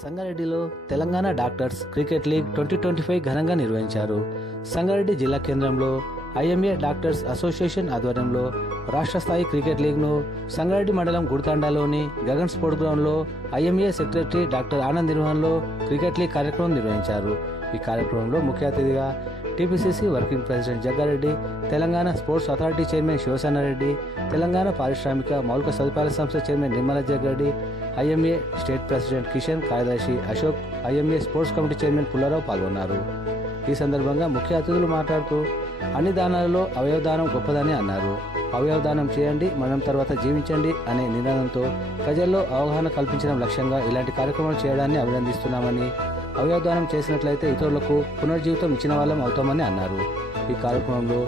సంగారెడ్డిలో Telangana doctors cricket league 2025 ఘనంగా నిర్వహించారు. సంగారెడ్డి జిల్లా కేంద్రంలో ఐఎంఏ డాక్టర్స్ అసోసియేషన్ ఆధ్వర్యంలో రాష్ట్ర స్థాయి క్రికెట్ లీగ్ను సంగారెడ్డి మండలం గుడితాండాలోని గగన్ స్పోర్ట్స్ గ్రౌండ్లో ఐఎంఏ సెక్రటరీ డాక్టర్ ఆనంద్ నిర్వహణలో క్రికెట్ లీగ్ కార్యక్రమం నిర్వహించారు. ఈ కార్యక్రమంలో ముఖ్య అతిథిగా TPCC working president Jaggareddy, Telangana sports authority chairman Shivasenareddy, Telangana పారిశ్రామిక మౌలిక సదుపాయాల సంస్థ chairman Nimmala Jaggareddy, IMA state president Kishan, కార్యదర్శి Ashok, IMA sports committee chairman Pullarao పాల్గొన్నారు. ఈ సందర్భంగా ముఖ్య అతిథులు మాట్లాడుతూ అన్ని దానాలలో అవయవదానం గొప్పదని అన్నారు. అవయవదానం చేయండి, మరణం తర్వాత జీవించండి అనే నినాదంతో ప్రజల్లో అవగాహన కల్పించడం లక్ష్యంగా ఇలాంటి కార్యక్రమాలు చేయడాన్ని అభినందిస్తున్నామని, అవయవదానం చేసినట్లయితే ఇతరులకు పునర్జీవితం ఇచ్చిన వాళ్ళం అవుతామని అన్నారు. ఈ కార్యక్రమంలో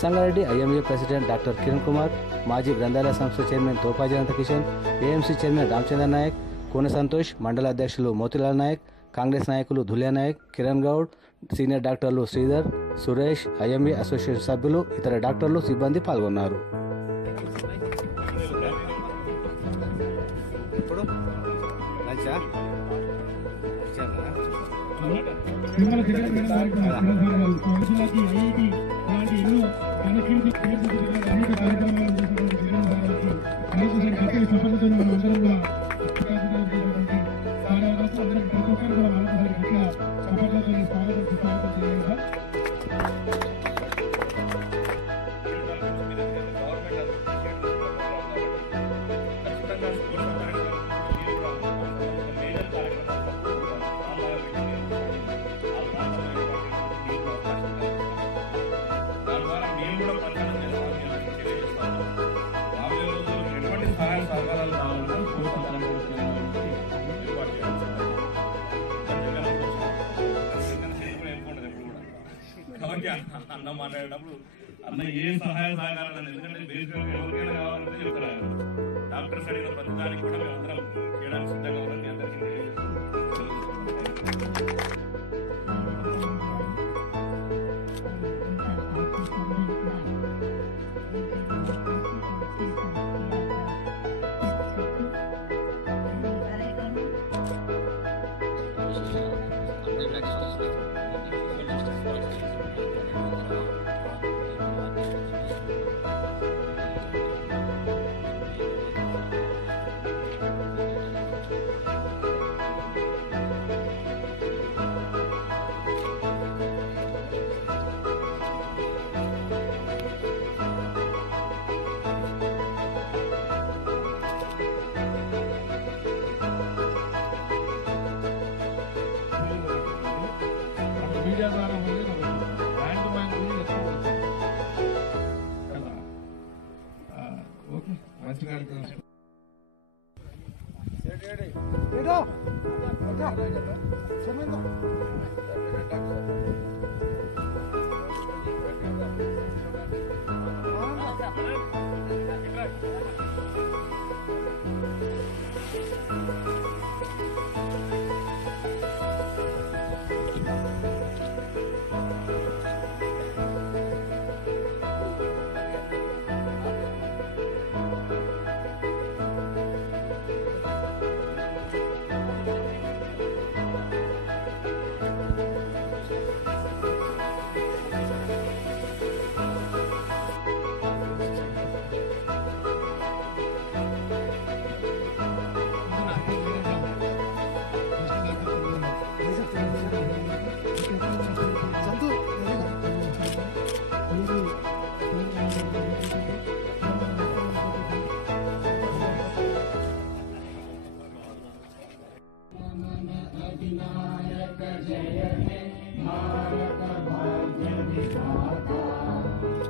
Sangareddy IMA president doctor Kiran Kumar, మాజీ గ్రంథాలయ సంస్థ చైర్మన్ తోపాజీ అనంత కిషన్, ఏఎంసీ చైర్మన్ రామచంద్ర నాయక్, కోన సంతోష్, మండల అధ్యక్షులు మోతిలాల్ నాయక్, కాంగ్రెస్ నాయకులు ధులియా నాయక్, కిరణ్ గౌడ్, సీనియర్ డాక్టర్లు శ్రీధర్, సురేష్, ఐఎంఏ అసోసియేషన్ సభ్యులు, ఇతర డాక్టర్లు, సిబ్బంది పాల్గొన్నారు. కాబట్టి అన్న మాట్లాడేటప్పుడు అన్న ఏ సహాయ సహకారాలు, ఎందుకంటే బేసిక్గా ఎవరికైనా కావాలంటే చెప్తారు. డాక్టర్స్ అడిగిన ప్రతిదానికి కూడా మేము అందరం చేయడానికి సిద్ధంగా ఉన్నాం. అందరికీ మీడియా ద్వారా హ్యాండ్ మ్యాన్ కదా. ఓకే, మంచిగా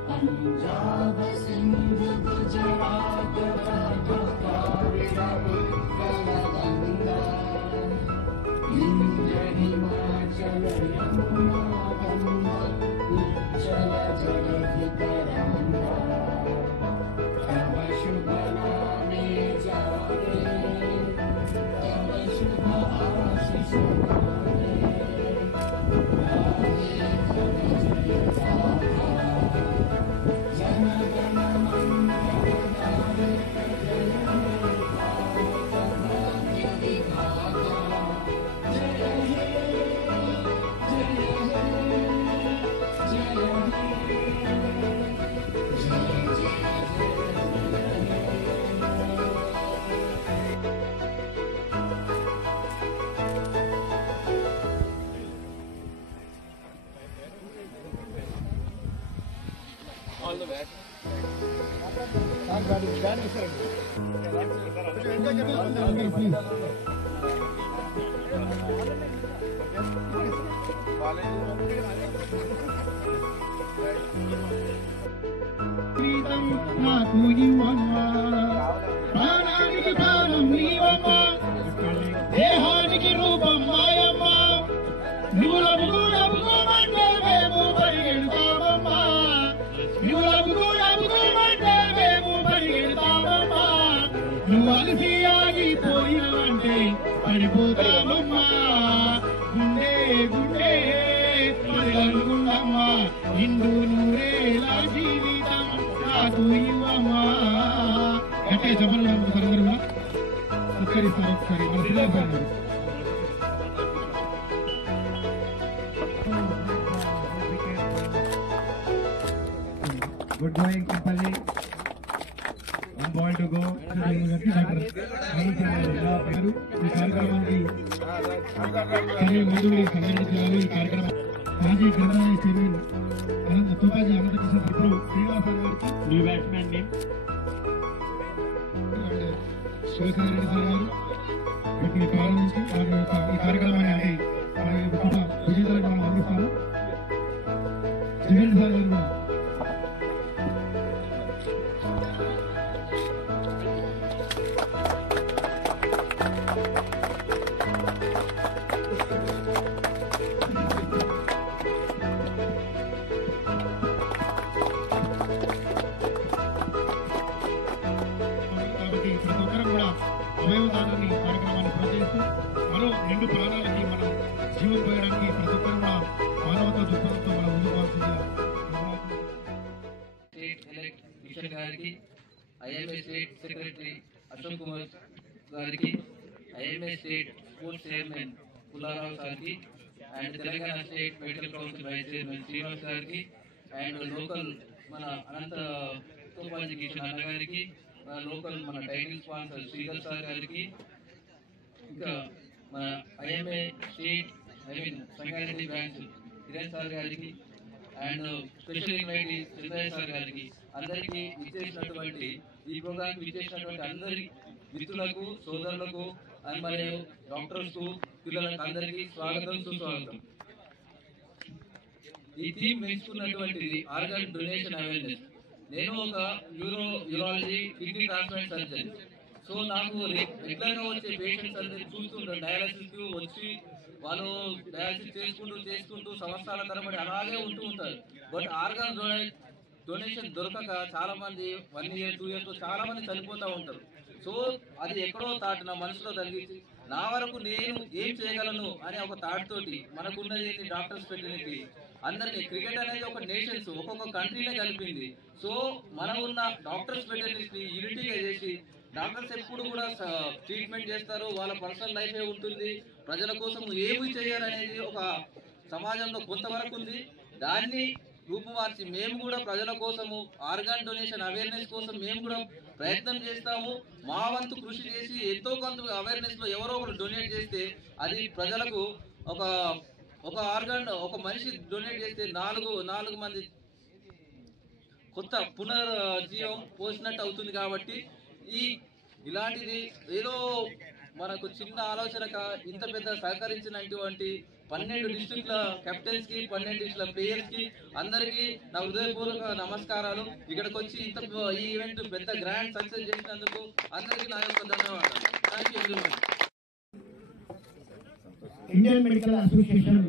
पंजाब सिंध गुजरात गंगा इंद्र हिमाचल यमुना गंगा उज्जल जलधि तरंगा तव शुभ नामे जागे तव शुभ आशीष मांगे गाये तव जय गाथा जन गण मंगल गायक जय हे भारत నాకు ఇవ్వమ్మా, ప్రాణానికి ప్రాణం నీవమ్మా, దేహానికి రూపం మాయమ్మా, నువ్వు లబుకోమంటే మేము పరిగెడతామమ్మా, నువ్వు లబుకోమంటే మేము పరిగెడతామమ్మా, నువ్వు అలసి ఆగిపోయినవంటే పడిపోతామమ్మా, గుండె గుండె అనుకున్నమ్మా, నిండు నూరేలా జీవితం నాకు ఇవ్వమ్మా. గట్టిగా చెప్పండి అందరూ కూడా ఒకసారి మన జిల్లా sir good morning simply 1 ball to go. పేరు ఈ కార్యక్రమానికి ముందు సంఘటించారు. ఈ కార్యక్రమం మాజీ గ్రంథాలయ చైర్మన్ తుపాజీ అనంతకృష్ణ ఇప్పుడు శ్రీనివాసరావు గారికి new batsmen name Shivasena Reddy sir గారు వీటిని ప్రారంభించి ఈ కార్యక్రమాన్ని అంటే గొప్ప విజేతలకు మనం అందిస్తాము. జివెండి సార్ గారు కూడా అవయవదానాన్ని కార్యక్రమాన్ని ప్రోత్సహిస్తూ మరో 2 ప్రాణాలకి మనం జీవం పోయడానికి ప్రతి ఒక్కరు కూడా మానవతా దృక్పథంతో మనం ముందుకోవాల్సిందిగా కిషన్ గారికి, IMA state secretary Ashok Kumar గారికి, IMA state sports chairman Pullarao గారికి, and Telangana state medical council vice chairman Srinivas గారికి, అండ్ లోకల్ మన అనంత తుపాజీ కిషన్ అన్న గారికి, లోకల్ మన టైటిల్ స్పాన్సర్ శ్రీధర్ సార్ గారికి, ఇంకా మన IMA state Sangareddy branch Kiran sir గారికి, and special invitee Sridhar sir గారికి, అందరికీ విచ్చేసినటువంటి ఈ ప్రోగ్రామ్ విచ్చేసినటువంటి అందరి మిత్రులకు, సోదరులకు, మరియు డాక్టర్స్ కు, పిల్లలకు అందరికీ స్వాగతం, సుస్వాగతం. ఈ థీమ్ ఎంచుకున్నటువంటిది ఆర్గన్ డొనేషన్ అవేర్నెస్. నేను ఒక urology kidney transplant surgeon. So నాకు రెగ్యులర్గా వచ్చే పేషెంట్స్ అందరినీ చూస్తుంటారు. డయాలసిస్కి వచ్చి వాళ్ళు డయాలసిస్ చేసుకుంటూ సంవత్సరాల తరబడి అలాగే ఉంటూ ఉంటారు. బట్ ఆర్గాన్ డొనేషన్ దొరకక చాలా మంది 1 year 2 years చాలా మంది చనిపోతూ ఉంటారు. సో అది ఎక్కడో థాట్ నా మనసులో తగ్గించి నా వరకు నేను ఏం చేయగలను అనే ఒక థాట్ తోటి మనకున్నది డాక్టర్స్ ఫెటర్నిటీ అందరినీ, క్రికెట్ అనేది ఒక నేషన్స్ ఒక్కొక్క కంట్రీనే కలిపింది. సో మనం ఉన్న డాక్టర్స్ ఫెటర్నిటీని యూనిటీగా చేసి డాక్టర్స్ ఎప్పుడు కూడా ట్రీట్మెంట్ చేస్తారు, వాళ్ళ పర్సనల్ లైఫే ఉంటుంది, ప్రజల కోసం ఏమి చేయాలనేది ఒక సమాజంలో కొంతవరకు ఉంది. దాన్ని రూపుమార్చి మేము కూడా ప్రజల కోసము ఆర్గాన్ డొనేషన్ అవేర్నెస్ కోసం మేము కూడా ప్రయత్నం చేస్తాము. మా వంతు కృషి చేసి ఎంతో కొంత అవేర్నెస్ లో ఎవరో ఒకరు డొనేట్ చేస్తే అది ప్రజలకు ఒక ఆర్గాన్ ఒక మనిషి డొనేట్ చేస్తే 4 మంది కొత్త పునర్జీవం పోసినట్టు అవుతుంది. కాబట్టి ఇలాంటిది ఏదో మనకు చిన్న ఆలోచనక ఇంత పెద్ద సహకరించినటువంటి 12 డిస్ట్రిక్ట్ల కెప్టెన్స్ కి, 12 డిస్ట్రిక్ట్ల ప్లేయర్స్ కి అందరికీ నా హృదయపూర్వక నమస్కారాలు. ఇక్కడికి వచ్చి ఈ ఈవెంట్ పెద్ద గ్రాండ్ సక్సెస్ చేసినందుకు అందరికీ నా యొక్క ధన్యవాదాలు. Thank you very much. Indian medical association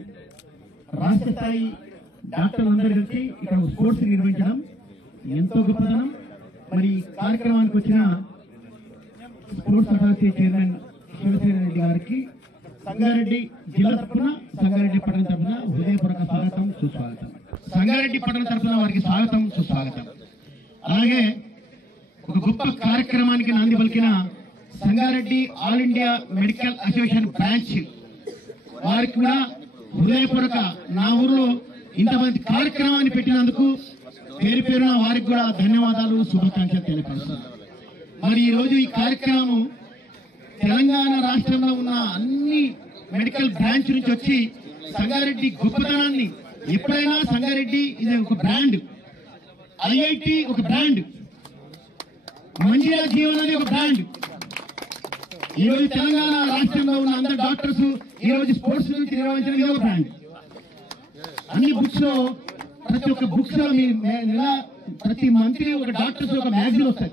రాష్ట్ర స్థాయి డాక్టర్లందరూ కలిసి ఇక్కడ స్పోర్ట్స్ నిర్వహించడం ఎంతో గొప్పదనం. మరి కార్యక్రమానికి వచ్చిన sports authority chairman Shivasena Reddy గారికి సంగారెడ్డి జిల్లా తరఫున, సంగారెడ్డి పట్టణ తరఫున హృదయపూర్వక స్వాగతం, సుస్వాగతం. సంగారెడ్డి పట్టణ తరఫున వారికి స్వాగతం, సుస్వాగతం. అలాగే ఒక గొప్ప కార్యక్రమానికి నాంది పలికిన Sangareddy all India medical association branch వారికి కూడా హృదయపూర్వక నా ఊరిలో ఇంతమంది కార్యక్రమాన్ని పెట్టినందుకు పేరు పేరున వారికి కూడా ధన్యవాదాలు, శుభాకాంక్షలు తెలియపరుస్తున్నాను. మరి ఈ రోజు ఈ కార్యక్రమం తెలంగాణ రాష్ట్రంలో ఉన్న అన్ని మెడికల్ బ్రాంచ్ నుంచి వచ్చి సంగారెడ్డి గొప్పతనాన్ని, ఎప్పుడైనా సంగారెడ్డి ఇది ఒక బ్రాండ్, ఐఐటి ఒక బ్రాండ్, మంచిర్యాల జీవన్ అనేది ఒక బ్రాండ్. ఈ రోజు తెలంగాణ రాష్ట్రంలో ఉన్న అందరు డాక్టర్స్ ఈ రోజు స్పోర్ట్స్ నుంచి నిర్వహించడం ఇది ఒక బ్రాండ్. అన్ని బుక్స్ లో ప్రతి ఒక్క బుక్స్ లో మీ నెల ప్రతి మంత్లీ ఒక డాక్టర్స్ ఒక మ్యాగజైన్ వస్తాయి.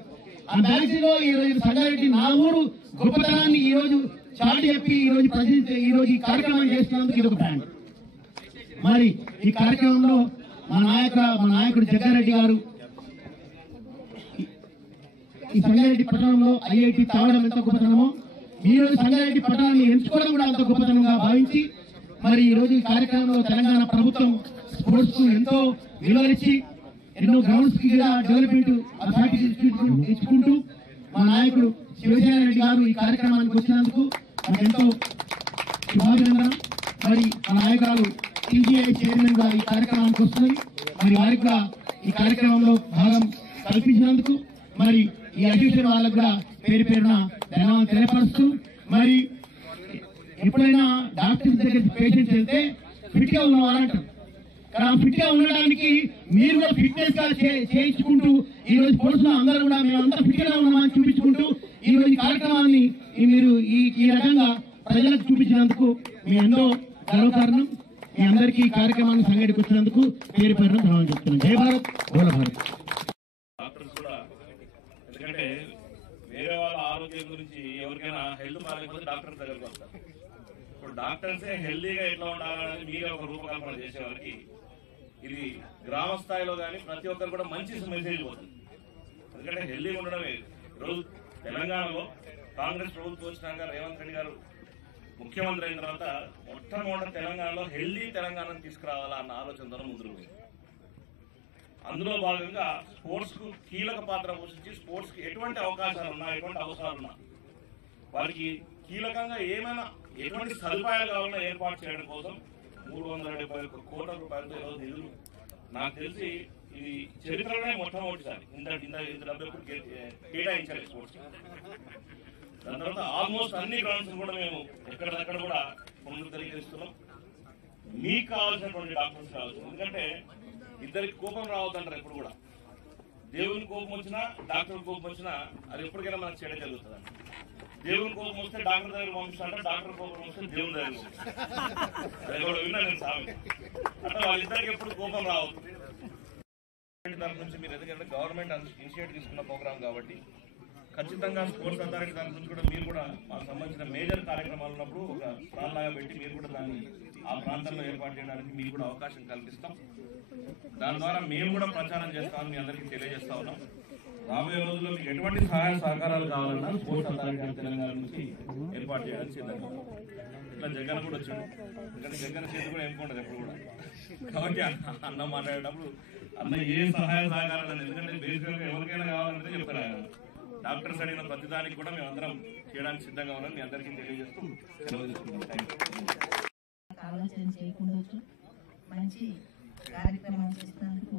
ఆ మ్యాగజైన్ లో ఈ రోజు సంగారెడ్డి నా ఊరు గొప్పతనాన్ని ఈ రోజు చాటి చెప్పి ఈ రోజు ప్రజలు ఈ రోజు ఈ కార్యక్రమం చేస్తున్నందుకు ఇది ఒక బ్రాండ్. మరి ఈ కార్యక్రమంలో మా నాయకుడు జగ్గారెడ్డి గారు ఈ సంగారెడ్డి పట్టణంలో ఐఐటి తావడం ఎంత గొప్పతనమో ఈ రోజు సంగారెడ్డి పట్టణాన్ని ఎంచుకోవడం కూడా అంత గొప్పతనంగా భావించి మరి ఈ రోజు ఈ కార్యక్రమంలో తెలంగాణ ప్రభుత్వం స్పోర్ట్స్ కు ఎంతో విలువనిచ్చి ఎన్నో గ్రౌండ్స్ కి కూడా డెవలప్మెంట్ అథారిటీ ఇచ్చుకుంటూ మా నాయకుడు శివసేన రెడ్డి గారు ఈ కార్యక్రమానికి వచ్చినందుకు నాకు ఎంతో శుభాభినందన. మరి మా నాయకురాలు టీజీఐ చైర్మన్ గా ఈ కార్యక్రమానికి వస్తుంది. మరి వారికి కూడా ఈ కార్యక్రమంలో భాగం కల్పించినందుకు మరి ఈ అడ్మిషన్ వాళ్ళకు కూడా పేరు పేరున ధన్యవాదాలు తెలియపరుస్తూ మరి ఎప్పుడైనా డాక్టర్స్ దగ్గర పేషెంట్స్ వెళ్తే ఫిట్ గా ఉన్నవారంటారు. కానీ ఆ ఫిట్ గా ఉండడానికి మీరు కూడా ఫిట్నెస్ గా చేయించుకుంటూ ఈ రోజు స్పోర్ట్స్ లో అందరూ కూడా మేమంతా ఫిట్ గా ఉన్నామని చూపించుకుంటూ ఈ రోజు ఈ కార్యక్రమాన్ని మీరు ఈ రకంగా ప్రజలకు చూపించినందుకు మీ ఎంతో గర్వకారణం. మీ అందరికీ ఈ కార్యక్రమాన్ని సంఘటికి వచ్చినందుకు పేరు పేరున ధన్యవాదాలు చెప్తున్నాను. జై భారత్, గోల భారత్. డాక్టర్స్ కూడా ఎందుకంటే వేరే వాళ్ళ ఆరోగ్యం గురించి ఎవరికైనా హెల్త్ బాగాలేకపోతే డాక్టర్ దగ్గరకు వస్తారు. ఇప్పుడు డాక్టర్సే హెల్దీగా ఎట్లా ఉండాలనేది మీరే ఒక రూపకల్పన చేసేవారికి ఇది గ్రామ స్థాయిలో కానీ ప్రతి ఒక్కరు కూడా మంచి మెసేజ్ పోతుంది. ఎందుకంటే హెల్దీగా ఉండడమే ఈరోజు తెలంగాణలో కాంగ్రెస్ ప్రభుత్వం వచ్చినాక రేవంత్ రెడ్డి గారు ముఖ్యమంత్రి అయిన తర్వాత మొట్టమొదటి తెలంగాణలో హెల్దీ తెలంగాణను తీసుకురావాలా అన్న ఆలోచనతో ముందుకు పోయింది. అందులో భాగంగా స్పోర్ట్స్ కు కీలక పాత్ర పోషించి స్పోర్ట్స్ కి ఎటువంటి అవకాశాలు ఉన్నా ఎటువంటి అవసరాలు ఉన్నా వారికి కీలకంగా ఏమైనా ఎటువంటి సదుపాయాలు కావాలన్నా ఏర్పాటు చేయడం కోసం 371 కోట్ల రూపాయలతో ఈరోజు నిధులు నాకు తెలిసి ఇది చరిత్రలోనే మొట్టమొదటిసారి ఇంత డబ్బు ఎప్పుడు కేటాయించాలి స్పోర్ట్స్. దాని తర్వాత ఆల్మోస్ట్ అన్ని గ్రౌండ్స్ కూడా మేము ఎక్కడిదక్కడ కూడా పునరుద్ధరీకరిస్తున్నాం. మీకు కావాల్సినటువంటి డాక్టర్స్ కావచ్చు. ఎందుకంటే ఇద్దరికి కోపం రావద్దంటారు ఎప్పుడు కూడా. దేవుని కోపం వచ్చినా డాక్టర్ కోపం వచ్చినా అది ఎప్పటికైనా మనకు చెడ జరుగుతుంది. దేవుని కోపం వస్తే డాక్టర్ దగ్గర పంపిస్తాంటే డాక్టర్ కోపం వస్తే దేవుని దగ్గర పంపిస్తాను విన్నా నేను సామి. అంటే వాళ్ళిద్దరికి ఎప్పుడు కోపం రావద్దు. తరఫు నుంచి మీరు ఎందుకంటే గవర్నమెంట్ ఇనిషియేటివ్ తీసుకున్న ప్రోగ్రామ్ కాబట్టి ఖచ్చితంగా స్పోర్ట్స్ అథారిటీ తరఫు నుంచి కూడా మీరు కూడా మాకు సంబంధించిన మేజర్ కార్యక్రమాలు ఉన్నప్పుడు ఒక స్టాల్ లాగా పెట్టి మీరు కూడా దాన్ని ఆ ప్రాంతంలో ఏర్పాటు చేయడానికి మీకు కూడా అవకాశం కల్పిస్తాం. దాని ద్వారా మేము కూడా ప్రచారం చేస్తామని మీ అందరికీ తెలియజేస్తా ఉన్నాం. రాబోయే రోజుల్లో మీకు ఎటువంటి సహాయ సహకారాలు కావాలన్నా స్పోర్ట్స్ అథారిటీ తెలంగాణ నుంచి ఏర్పాటు చేయడానికి సిద్ధంగా. ఇట్లా జగన్ కూడా వచ్చాడు. ఎందుకంటే జగన్ చేతి కూడా ఏం ఉండదు ఎప్పుడు కూడా. కాబట్టి అన్న మాట్లాడేటప్పుడు అన్న ఏ సహాయ సహకారాలు ఎందుకంటే బేసిక్ గా ఎవరికైనా కావాలంటే చెప్తారు ఆయన. డాక్టర్స్ అడిగిన ప్రతిదానికి కూడా మేమందరం చేయడానికి సిద్ధంగా ఉన్నాం. మీ అందరికీ తెలియజేస్తూ సెలవు తీసుకుంటాం. ఆలోచన చేయకుండా మంచి కార్యక్రమం చేసినందుకు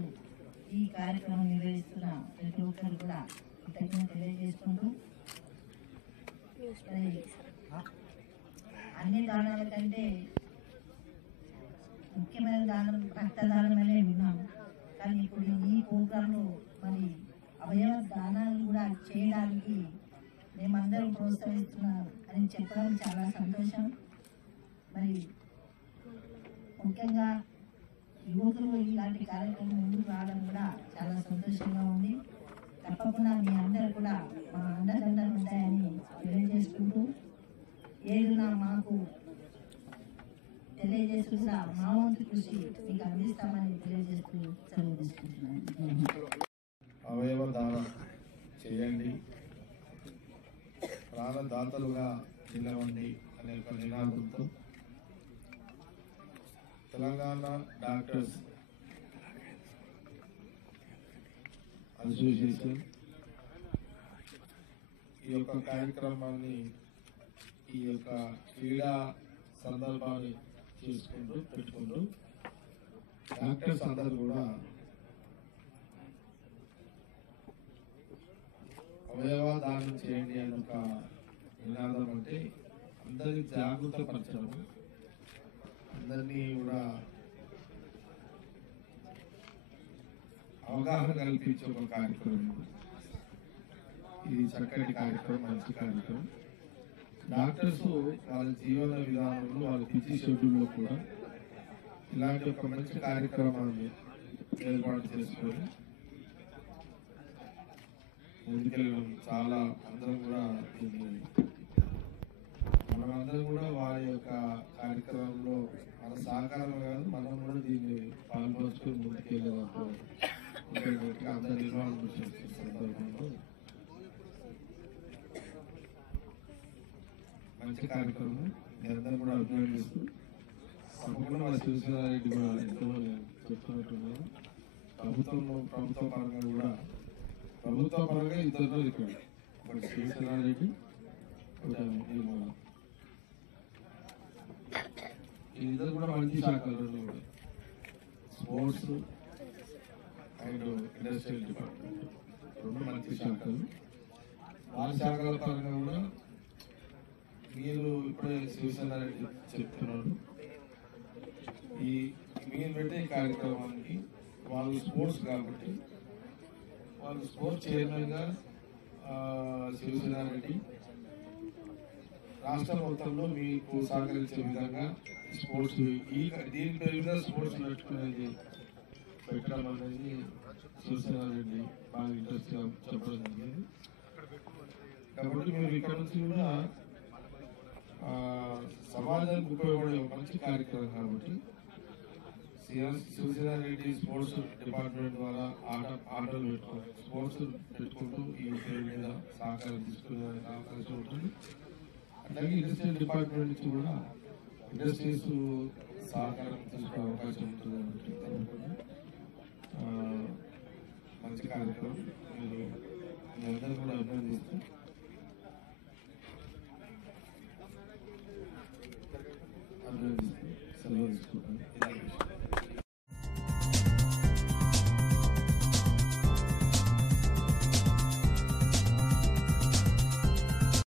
ఈ కార్యక్రమం నిర్వహిస్తున్న ప్రతి ఒక్కరు కూడా కృతజ్ఞత తెలియజేసుకుంటూ అన్ని దానాల కంటే ముఖ్యమైన దానం రక్తదానం అనే విన్నాం. కానీ ఇప్పుడు ఈ ప్రోగ్రాంలో మరి అవయవ దానాలు కూడా చేయడానికి మేమందరం ప్రోత్సహిస్తున్నాం అని చెప్పడం చాలా సంతోషం. మరి ముఖ్యంగా యువకులు ఇలాంటి కార్యక్రమం ముందుకు రావడం కూడా చాలా సంతోషంగా ఉంది. తప్పకుండా మీ అందరూ కూడా మా అండదండలు ఉంటాయని తెలియజేసుకుంటూ ఏదైనా మాకు తెలియజేస్తున్నా మా వంతు కృషి మీకు అందిస్తామని తెలియజేస్తూ సెలవు తీసుకుంటున్నాను. అవయవ దానం చేయండి, ప్రాణదాతలుగా నిలవండి అనే ఒక నినాదంతో తెలంగాణ డాక్టర్స్ అసోసియేషన్ ఈ యొక్క కార్యక్రమాన్ని ఈ యొక్క క్రీడా సందర్భాన్ని పెట్టుకుంటూ డాక్టర్స్ అందరూ కూడా అవయవ దానం చేయండి అని ఒక నినాదం అంటే అందరినీ జాగృత పరచడం, అందరినీ కూడా అవగాహన కల్పించే ఒక కార్యక్రమం. ఇది చక్కటి కార్యక్రమం, మంచి కార్యక్రమం. డాక్టర్స్ వాళ్ళ జీవన విధానంలో వాళ్ళ బిజీ షెడ్యూల్లో కూడా ఇలాంటి ఒక మంచి కార్యక్రమాన్ని ఏర్పాటు చేసుకొని ముందుకెళ్ళడం చాలా అందరం కూడా మనమందరం కూడా వారి యొక్క కార్యక్రమంలో మన సహకారం కాదు, మనం కూడా దీన్ని పాల్పంచుకొని ముందుకెళ్ళేటప్పుడు అందరి నిర్వహణ చేస్తున్న సందర్భంలో మంచి కార్యక్రమం మీ అందరూ కూడా అభినందిస్తూ తప్పకుండా మన శివసేనారెడ్డి కూడా ఎంతో చెప్తున్నట్టున్నాను. ప్రభుత్వ పరంగా కూడా ప్రభుత్వ పరంగా ఇద్దరు ఇక్కడ ఒకటి శివసేనారెడ్డి ఇద్దరు కూడా మంచి శాఖలు రెండు కూడా స్పోర్ట్స్ అండ్ ఇండస్ట్రియల్ డిపార్ట్మెంట్ రెండు మంచి శాఖలు. వాళ్ళ శాఖల పరంగా కూడా మీరు ఇప్పుడే శివసేనారెడ్డి చెప్తున్నారు. ఈ మీరు పెట్టే కార్యక్రమానికి వాళ్ళు స్పోర్ట్స్ కాబట్టి వాళ్ళు స్పోర్ట్స్ చైర్మన్గా శివసేనారెడ్డి రాష్ట్ర మొత్తంలో మీకు సహకరించే విధంగా స్పోర్ట్స్ దీని పేరుగా స్పోర్ట్స్ పెట్టుకునేది పెట్టడం అనేది శివసేనారెడ్డి బాగా ఇంట్రెస్ట్గా చెప్పడం జరిగింది. కాబట్టి మేము ఇక్కడ నుంచి కూడా సమాజానికి ఉపయోగపడే మంచి కార్యక్రమం కాబట్టి శివసేనారెడ్డి స్పోర్ట్స్ డిపార్ట్మెంట్ ద్వారా ఆటలు పెట్టుకుంటూ స్పోర్ట్స్ పెట్టుకుంటూ ఈ పేరు మీద సహకారం తీసుకునే అవకాశం ఉంటుంది. అట్లాగే ఇండస్ట్రియల్ డిపార్ట్మెంట్ నుంచి కూడా ఇండస్ట్రీస్ సహకారం తీసుకునే అవకాశం ఉంటుంది కాబట్టి మంచి కార్యక్రమం. మీరు మీ అందరూ కూడా అభినందిస్తూ సెలవు తీసుకుంటాను.